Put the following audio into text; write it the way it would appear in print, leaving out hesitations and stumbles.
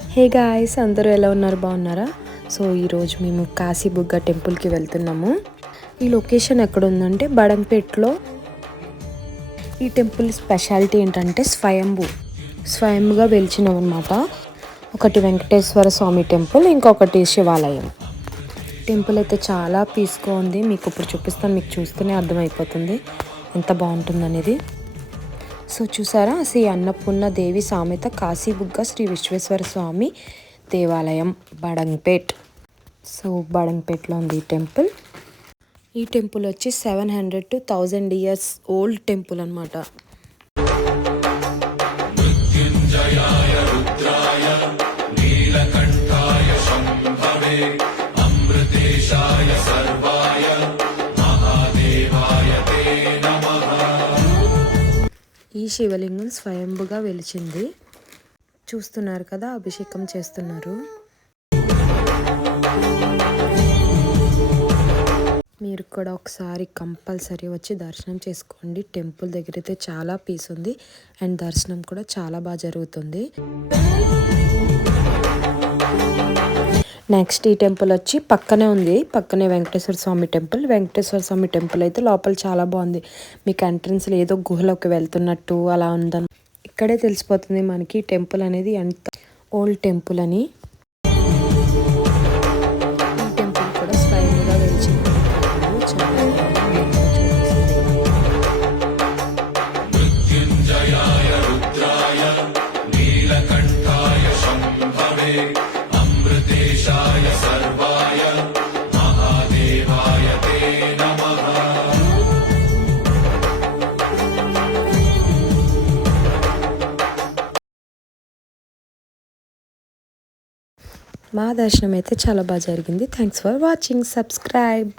Hey guys, అందరూ ఎలా ఉన్నారు? బాగున్నారా? సో ఈరోజు మేము కాశీబుగ్గ టెంపుల్కి వెళ్తున్నాము. ఈ లొకేషన్ ఎక్కడ ఉందంటే బడంపేట్లో. ఈ టెంపుల్ స్పెషాలిటీ ఏంటంటే స్వయంగా వెలిచినవన్నమాట. ఒకటి వెంకటేశ్వర స్వామి టెంపుల్, ఇంకొకటి శివాలయం. టెంపుల్ అయితే చాలా పీస్గా ఉంది. మీకు ఇప్పుడు చూపిస్తాను, మీకు చూస్తేనే అర్థమైపోతుంది ఎంత బాగుంటుందనేది. సో చూసారా, శ్రీ అన్నపూర్ణ దేవి సామెత కాశీబుగ్గ శ్రీ విశ్వేశ్వర స్వామి దేవాలయం బడంపేట్. సో బడంపేట్లో ఉంది ఈ టెంపుల్. ఈ టెంపుల్ వచ్చి 700 to 1000 years ఓల్డ్ టెంపుల్ అనమాట. ఈ శివలింగం స్వయంభుగా వెలిచింది. చూస్తున్నారు కదా, అభిషేకం చేస్తున్నారు. మీరు కూడా ఒకసారి కంపల్సరీ వచ్చి దర్శనం చేసుకోండి. టెంపుల్ దగ్గర అయితే చాలా పీస్ ఉంది అండ్ దర్శనం కూడా చాలా బాగా జరుగుతుంది. నెక్స్ట్ ఈ టెంపుల్ వచ్చి పక్కనే ఉంది. పక్కనే వెంకటేశ్వర స్వామి టెంపుల్. వెంకటేశ్వర స్వామి టెంపుల్ అయితే లోపల చాలా బాగుంది. మీకు ఎంట్రన్స్లో ఏదో గుహలోకి వెళ్తున్నట్టు అలా ఉందని ఇక్కడే తెలిసిపోతుంది మనకి టెంపుల్ అనేది ఎంత ఓల్డ్ టెంపుల్ అని. ఈ టెంపుల్ కూడా స్వయంగా వెలిచింది. మా దర్శనం అయితే చాలా బాగా జరిగింది. Thanks for watching. సబ్స్క్రైబ్.